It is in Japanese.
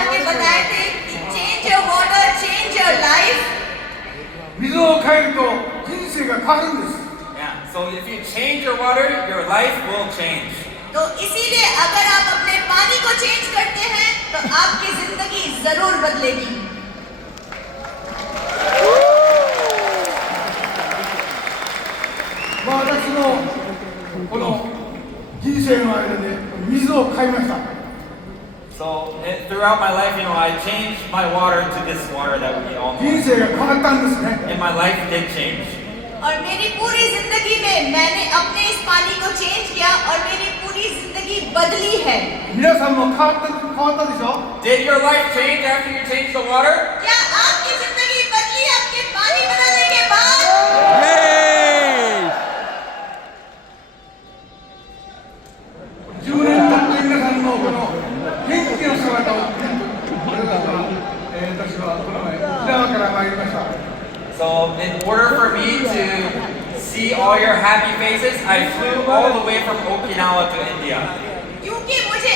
करके बताए थे कि change your water, change your life. 水を変えると人生が変わるんです。 Yeah. So if you change your water, your life will change. तो इसीलिए अगर आप अपने पानी को चेंज करते हैं तो आपकी जिंदगी जरूर बदलेगी. 私のこの人生の間で水を変えました。 So throughout my life, I changed my water to this water that we all 人 know. 生が変わったんですね。 And my life did change. और मेरी पूरी जिंदगी में मैंने अपने इस पानी को चेंज किया और मेरी पूरी जिंदगी बदली है. 皆さんも変わったでしょ。 Did your life change after you changed the water? क्या आपकी जिंदगी बदली आपके पानी बदलने के बाद? 10年経って皆さんのこの元気な姿を私はこの前沖縄から参りました。 So in order for me to see all your happy faces, I flew all the way from Okinawa to India. क्योंकि मुझे